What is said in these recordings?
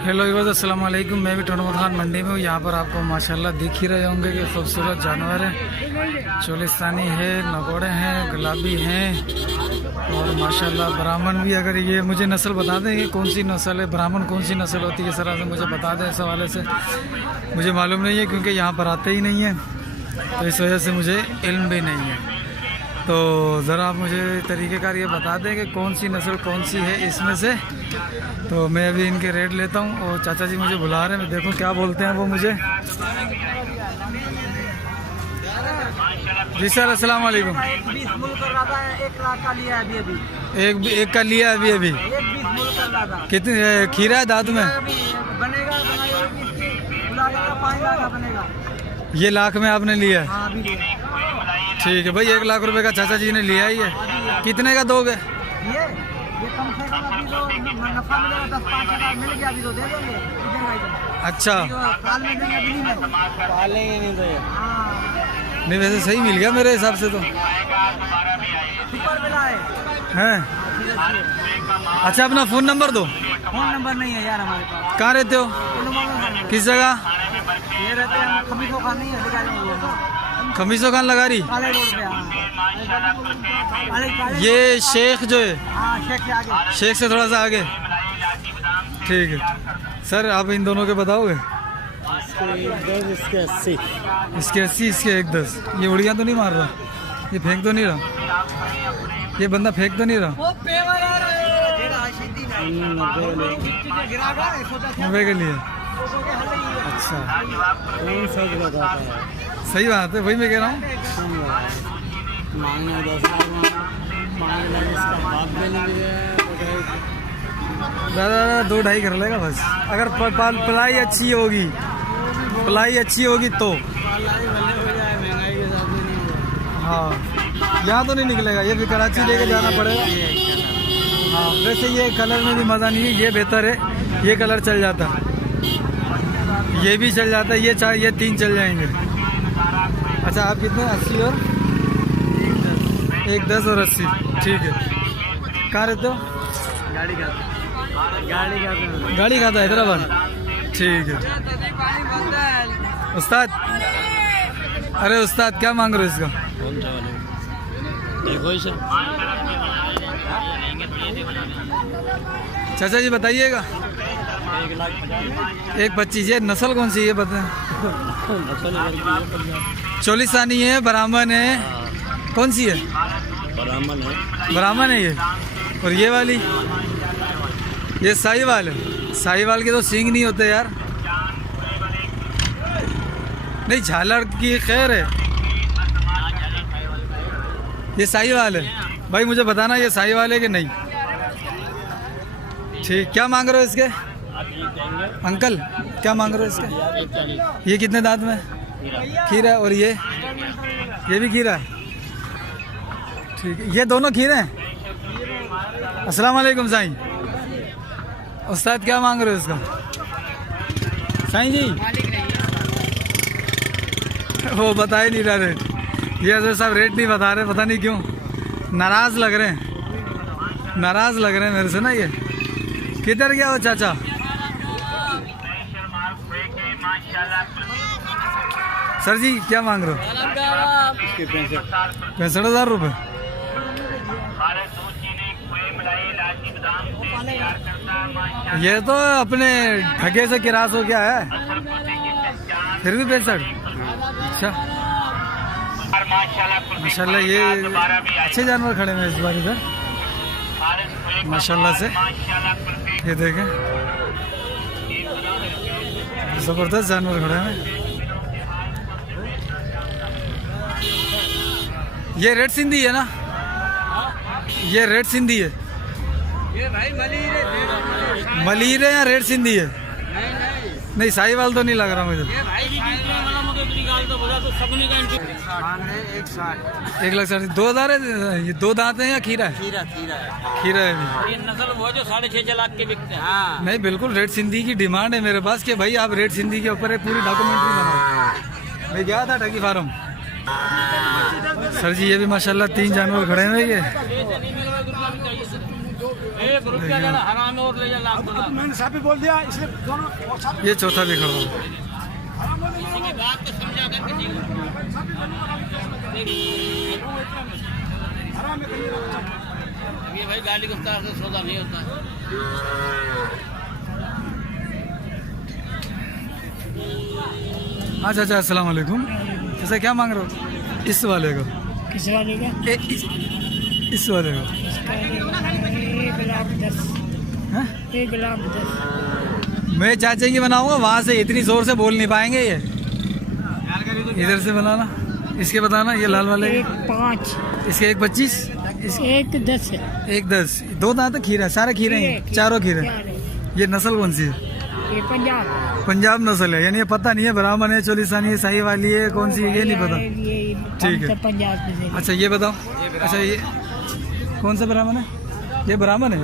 Hello users, अस्सलाम वालेकुम। मैं भी टोनमल खान मंडी में हूँ। यहाँ पर आपको माशाल्लाह दिख ही रहे होंगे कि खूबसूरत जानवर हैं। चोलिस्तानी है, नगोड़े हैं, गुलाबी हैं और माशाल्लाह ब्राह्मण भी। अगर ये मुझे नस्ल बता दें कि कौन सी नस्ल है, ब्राह्मण कौन सी नस्ल होती है, सर मुझे बता दें। इस हवाले से मुझे मालूम नहीं है क्योंकि यहाँ पर आते ही नहीं है, तो इस वजह से मुझे इल्म भी नहीं है। तो ज़रा आप मुझे तरीक़ेकार ये बता दें कि कौन सी नस्ल कौन सी है इसमें से। तो मैं अभी इनके रेट लेता हूँ और चाचा जी मुझे बुला रहे हैं, मैं देखूँ क्या बोलते हैं वो मुझे। जी सर, अस्सलाम वालेकुम। एक का लिया अभी कितने खीरा है दांत में? ये लाख में आपने लिया? ठीक है भाई, 1 लाख रुपए का चाचा जी ने लिया ही है। कितने का दोगे? ये कम से कम अभी तो नफा मिलेगा, 10-5 हज़ार मिल गया अभी तो दे देंगे। अच्छा, पाल में देंगे अभी नहीं, पालेंगे नहीं तो नहीं वैसे सही मिल गया मेरे हिसाब से तो। सुपर मिला है। अच्छा, अपना फ़ोन नंबर दो। फोन नंबर नहीं है यार हमारे पास। कहाँ रहते हो? किस जगह? ये रहते हैं खमीसों का नहीं है, खमीसो खान लगा रही। काले रोड पे। ये शेख जो है, शेख से आगे, शेख से थोड़ा सा आगे। ठीक है सर, आप इन दोनों के बताओगे? इसके 80, इसके 80, इसके 110। ये उड़िया तो नहीं मार रहा? ये फेंक तो नहीं रहा? ये बंदा फेंक तो नहीं रहा? 90 के लिए। अच्छा, सही बात है, वही मैं कह रहा हूँ। दादा 2-2.5 कर लेगा बस, अगर पलाई अच्छी होगी, पलाई अच्छी होगी तो। हाँ, यहाँ तो नहीं निकलेगा, ये भी कराची लेके जाना पड़ेगा। हाँ, वैसे ये कलर में भी मज़ा नहीं है, ये बेहतर है। ये कलर चल जाता, ये भी चल जाता है, ये 3 चल जाएंगे। अच्छा, आप कितने? 80 और 110 और 80। ठीक है। कहाँ रहते हो? गाड़ी खाता है, हैदराबाद। ठीक है उस्ताद। अरे उस्ताद, क्या मांग रहे हो इसका? चाचा जी बताइएगा। 1,25,000। ये नस्ल कौन सी है बताएं? चोलिस्तानी है, ब्राह्मण है, कौन सी है? ब्राह्मण है ये। और ये वाली? ये साहिवाल है। साहिवाल के तो सींग नहीं होते यार। नहीं, झालर की खैर है। ये साहिवाल है भाई, मुझे बताना ये साहिवाल है कि नहीं। ठीक, क्या मांग रहे हो इसके अंकल? क्या मांग रहे हो इसके? ये कितने दांत में? खीरा। और ये भी खीरा है। ठीक है, ये दोनों खीरे हैं। अस्सलाम वालेकुम साईं। उस्ताद क्या मांग रहे हो इसका? साईं जी वो बता ही नहीं रहा रेट। ये हज़रत साहब रेट नहीं बता रहे, पता नहीं क्यों। नाराज़ लग रहे हैं, नाराज़ लग रहे हैं मेरे से ना। ये किधर गया वो चाचा? सर जी क्या मांग रहे हो? 65,000 रुपये। ये तो अपने ठगे से किरास हो गया है, फिर भी 65। अच्छा माशाल्लाह, ये अच्छे जानवर खड़े हैं इस बार इधर माशाल्लाह से। ये देखें, ज़बरदस्त जानवर खड़े हैं। ये रेड सिंधी है ना? ये रेड सिंधी है? ये भाई मलीर है या रेड सिंधी है? नहीं, साहिवाल तो नहीं लग रहा मुझे। 1,60,000। 2,000 है। ये 2 दांत हैं या खीरा है? खीरा है। ये नस्ल वो जो 6.5 लाख के बिकते हैं। हाँ। नहीं, बिल्कुल रेड सिंधी की डिमांड है मेरे पास कि भाई आप रेड सिंधी के ऊपर एक पूरी डॉक्यूमेंट्री बनाओ। मैं गया था ठगी फार्म। सर जी ये भी माशाल्लाह 3 जानवर खड़े हैं। ये मैंने साहब भी बोल दिया इसलिए दोनों ये चौथा भी खड़ा हुआ। ये भाई गाली गुफ्तार से सौदा नहीं होता है। अच्छा अच्छा, अस्सलाम वालेकुम। ऐसा क्या मांग रहे हो? इस वाले को? किस वाले का? इस वाले को? 1,10,000। हाँ? 1,10,000। मैं चाचा की बनाऊंगा, वहाँ से इतनी जोर से बोल नहीं पाएंगे ये। इधर से बनाना। इसके बताना, ये लाल वाले 1,5,000। इसके 1,25,000। 1,10,000 है। 1,10,000। दो दांत खीरा है, सारे खीरे हैं, चारों खीरे। ये नस्ल कौन सी है? ये पंजाब। पंजाब नस्ल है, यानी ये पता नहीं है ब्राह्मण है, चोलिस्तानी है, शाही वाली है, कौन सी है ये नहीं पता। ठीक है। पंजाब से। अच्छा ये बताओ, अच्छा ये कौन सा ब्राह्मण है? ये ब्राह्मण है,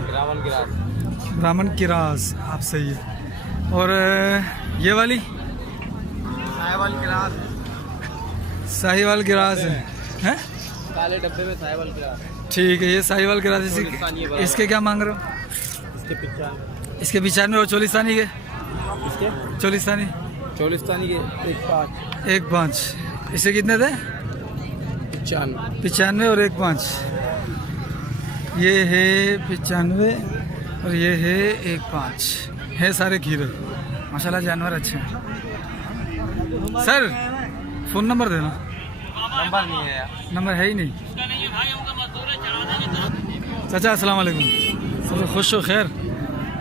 ब्राह्मण की रास। आप सही है। और ये वाली साहिवाल की रास है, हैं? काले डब्बे में साहिवाल की रास। ठीक है, ये साहिवाल की रास। इसके क्या मांग रहे हो? इसके 95 और चोलिस्तानी के? चोलिस्तानी के 1,5,000। इससे कितने थे? 95 और 1,5,000। ये है 95 और ये है 1,5,000। है सारे खीरे माशाल्लाह, जानवर अच्छे हैं। सर फ़ोन नंबर देना। नंबर नहीं है यार। नंबर है ही नहीं। चाचा अस्सलाम वालेकुम। सब खुश हो खैर?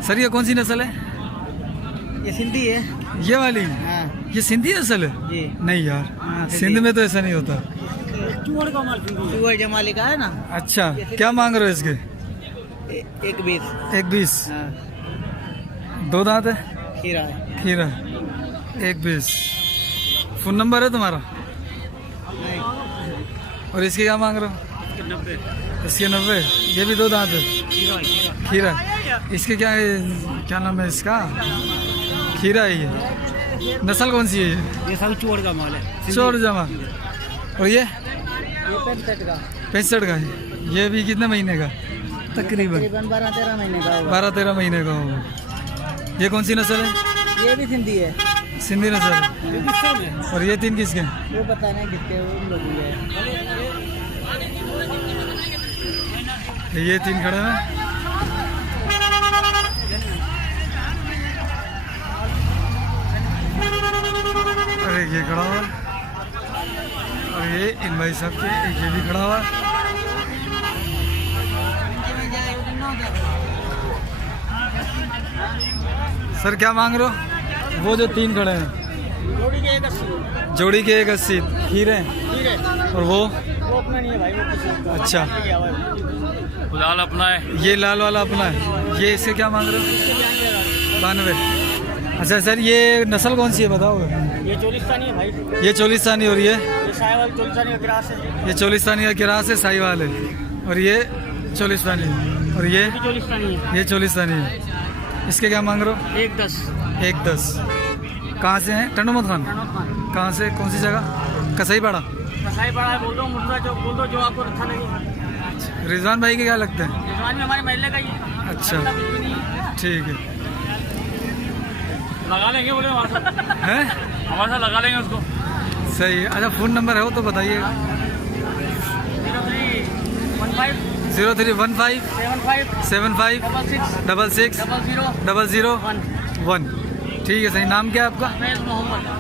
सर ये कौन सी नस्ल है? ये सिंधी है। ये वाली? हाँ। ये सिंधी नस्ल है? जी। नहीं यार, हाँ, सिंध में तो ऐसा नहीं होता। चूहड़ जमाली का है ना। अच्छा क्या मांग रहे हो इसके? 1,20,000। 1,20,000। हाँ। दो दांत है? खीरा है। खीरा। 1,20,000। फ़ोन नंबर है तुम्हारा? और इसके क्या मांग रहे हो? 90। इसके 90। ये भी दो दांत है? खीरा। इसके क्या है, क्या नाम है इसका? खीरा है ये। नस्ल कौन सी है ये? ये सब चूहड़ का माल है। चोर जमा। और ये 65 का। 65 का है। ये भी कितने महीने का? तकरीबन 12-13 महीने का होगा। 12-13 महीने का होगा। ये कौन सी नस्ल है? ये भी सिंधी है। सिंधी नस्ल है। और ये तीन किसके हैं? वो पता नहीं कितने उन लोगों के हैं। ये तीन खड़े हैं। अरे ये खड़ा हुआ है। और ये इन भाई साहब के एक ये भी खड़ा हुआ है। सर क्या मांग रहे हो? वो जो तीन खड़े हैं जोड़ी के 1,80 खीरे हैं। और वो अपना नहीं है भाई, वो किसी का। अच्छा लाल अपना है। ये लाल वाला अपना है। ये इससे क्या मांग रहे हो? 92। अच्छा सर ये नस्ल कौन सी है बताओगे? ये चोलिस्तानी है भाई। ये चोलिस्तानी। और ये साहिवाल चोलिस्तानी का क्रास है। ये चोलिस्तानी का किरास है, साहिवाल है। और ये चोलिस्तानी। और ये चोलिस्तानी है। ये चोलिस्तानी है। इसके क्या मांग रहे हो? 1,10,000। 1,10,000। कहाँ से हैं? टंडोमत खान। कहाँ से, कौन सी जगह? कसई पड़ा। कसाई बड़ा है, बोल दो मुर्गा जो बोल दो जो आपको अच्छा लगे। रिजवान भाई के क्या लगते हैं? रिजवान में हमारे महल्ले का ही है। अच्छा ठीक है। लगा लेंगे बोले हमारे साथ। हैं? हमारे साथ लगा लेंगे उसको। सही है। अच्छा फ़ोन नंबर है वो तो बताइए। 0315 75 66 001। ठीक है सही। नाम क्या है आपका?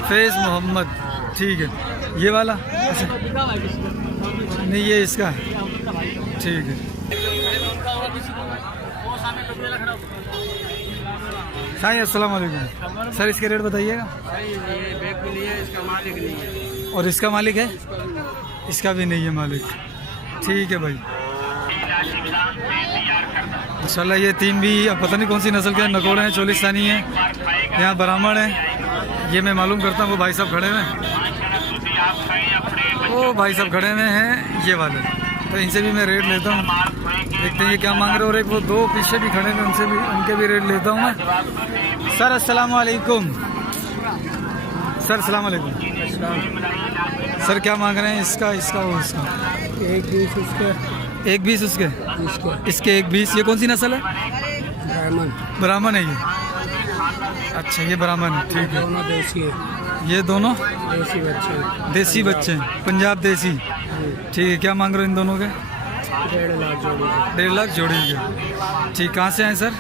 फैज़ मोहम्मद। ठीक है। ये वाला? अच्छा नहीं ये इसका है। ठीक है। साईं अस्सलाम वालेकुम। सर इसके रेट बताइएगा। और इसका मालिक है? इसका भी नहीं है मालिक। ठीक है भाई। माशाल्लाह ये तीन भी अब पता नहीं कौन सी नस्ल के हैं। नकोड़े हैं, चोलिस्तानी हैं, यहाँ ब्राह्मण है। ये मैं मालूम करता हूँ। वो भाई साहब खड़े हुए हैं, वो भाई साहब खड़े हुए हैं ये वाले। तो इनसे भी मैं रेट लेता हूँ, देखते हैं ये क्या मांग रहे हैं। और एक वो दो पीछे भी खड़े हैं, उनसे भी उनके भी रेट लेता हूँ मैं। सर अस्सलाम वालेकुम। सर अस्सलाम वालेकुम। सर क्या मांग रहे हैं? इसका इसका वो इसका 1,20,000 उसके। 1,20,000 उसके? इसके 1,20,000। ये कौन सी नस्ल है? ब्राह्मण ब्राह्मण है ये? अच्छा ये ब्राह्मण है, ठीक है। दोनों देसी है, ये दोनों देसी बच्चे देसी बच्चे हैं, पंजाब देसी, ठीक है। क्या मांग रहे हो इन दोनों के? 1.5 लाख जोड़ी है। 1.5 लाख जोड़ी के, ठीक। कहाँ से आए सर?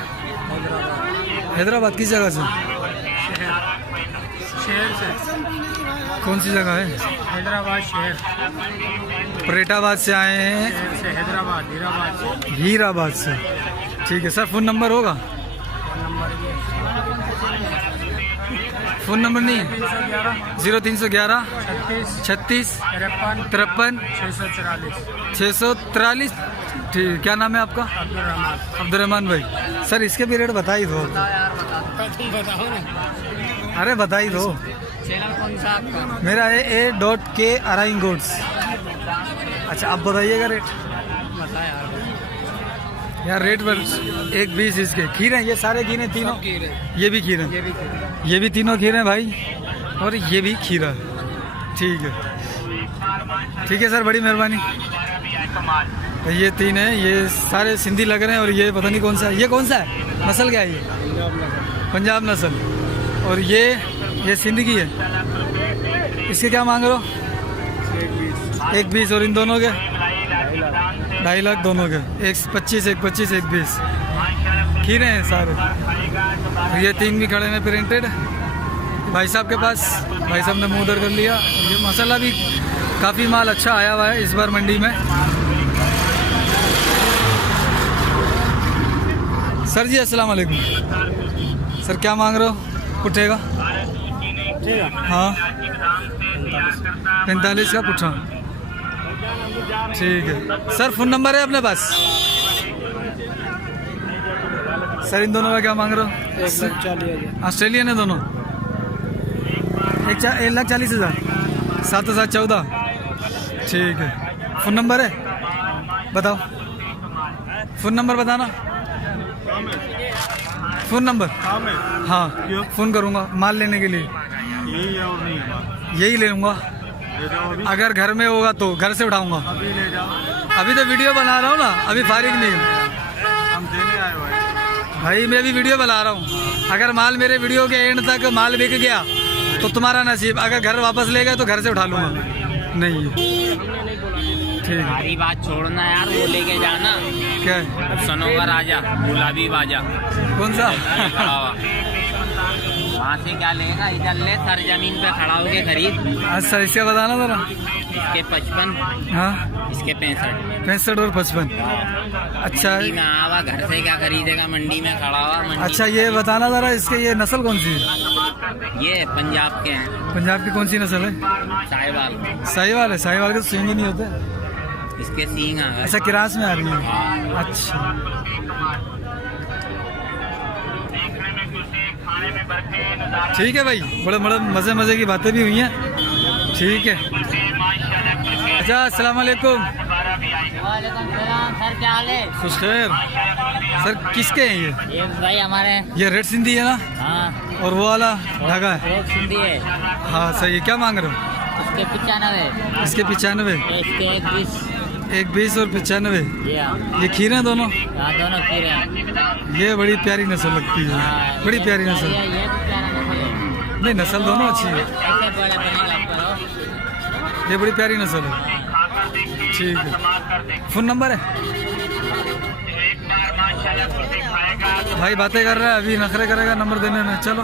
हैदराबाद। किस जगह से? शहर से। कौन सी जगह है? हैदराबाद शहर परेटाबाद से आए हैं, शहर से हैदराबाद हीराबाद से। हीराबाद से, ठीक है। सर फ़ोन नंबर होगा? फ़ोन नंबर नहीं है? 0311 36 53 643, ठीक। क्या नाम है आपका? अब्दुलरहमान भाई। सर इसके भी रेट बता ही दो। तुम बताओ ना, अरे बता ही दो। चैनल कौन सा आपका? मेरा है A.K अराइंग गोड्स। अच्छा आप बताइएगा रेट। बता यार रेट पर 1.20 इसके। खीरे हैं ये सारे, खीरे तीनों, ये भी खीरे, ये भी तीनों खीरे हैं भाई, और ये भी खीरा है, ठीक है। ठीक है सर, बड़ी मेहरबानी। ये तीन है, ये सारे सिंधी लग रहे हैं, और ये पता नहीं कौन सा है। ये कौन सा है? नस्ल क्या है ये? पंजाब नस्ल। और ये सिंध की है। इसके क्या मांग रहे हो? 1.20। और इन दोनों के 2.5 लाख दोनों के। 1.25 1.25 1.20 खीरे हैं सारे। ये तीन भी खड़े हैं प्रिंटेड भाई साहब के पास। भाई साहब ने मुंह उधर कर लिया। ये मसाला भी काफ़ी माल अच्छा आया हुआ है इस बार मंडी में। सर जी अस्सलाम वालेकुम। सर क्या मांग रहे हो? पुट्ठे का? हाँ 45 का पुट्ठा, ठीक है। सर फ़ोन नंबर है अपने पास? सर इन दोनों का क्या मांग रहे हो? ऑस्ट्रेलियन है दोनों। 1,40,000 7,14, ठीक है। फ़ोन नंबर है? बताओ फ़ोन नंबर बताना। Phone number? हाँ फ़ोन करूँगा माल लेने के लिए। यही ले लूँगा। अगर घर में होगा तो घर से उठाऊँगा। अभी तो वीडियो बना रहा हूँ ना, अभी फारिग नहीं हूँ। हम देने आए भाई। भाई मैं भी वीडियो बना रहा हूँ। अगर माल मेरे वीडियो के एंड तक माल बिक गया तो तुम्हारा नसीब, अगर घर वापस ले गए तो घर से उठा लूँगा। नहीं ठीक है। सारी बात छोड़ना यार, वो लेके जाना। क्या है? सनों का राजा गुलाबी बाजा कौन सा? खड़ा हुआ वहाँ से क्या लेगा? इधर ले, सर जमीन पे खड़ा होके खरीद। अच्छा इसका बताना ज़रा। इसके 55, हाँ इसके 65। 65 और 55। अच्छा मंडी में आवा, घर से क्या खरीदेगा? मंडी में खड़ा हुआ मंडी। अच्छा ये बताना ज़रा, इसके ये नस्ल कौन सी है? ये पंजाब के हैं। पंजाब की कौन सी नस्ल है? साहिवाल। साहिवाल है। साहिवाल के तो सींग ही नहीं होते। इसके सींग आ गए। अच्छा किरास में आ रही है। अच्छा ठीक है भाई, बड़े बड़े मज़े की बातें भी हुई हैं, ठीक है। अच्छा अस्सलाम वालेकुम। वालेकुम सलाम। सर क्या हाल है? खुश खैर। सर किसके हैं ये? ये भाई हमारे। ये रेड सिंधी है ना? हाँ और वो वाला धागा है? रोक सिंधी है। हाँ सही है। क्या मांग रहे हो? इसके 95। इसके 95। इसके 1.20। 1.20 और 95। ये खीरे हैं दोनों? हाँ दोनों खीरे हैं। ये बड़ी प्यारी नस्ल लगती है, हाँ, बड़ी ये प्यारी भी नस्ल। ये भी प्यारा नस्ल है। नहीं नस्ल दोनों अच्छी है, ऐसे बड़े बनेगा करो। ये बड़ी प्यारी नस्ल है, ठीक है। फ़ोन नंबर है? भाई बातें कर रहा है, अभी नखरे करेगा नंबर देने में। चलो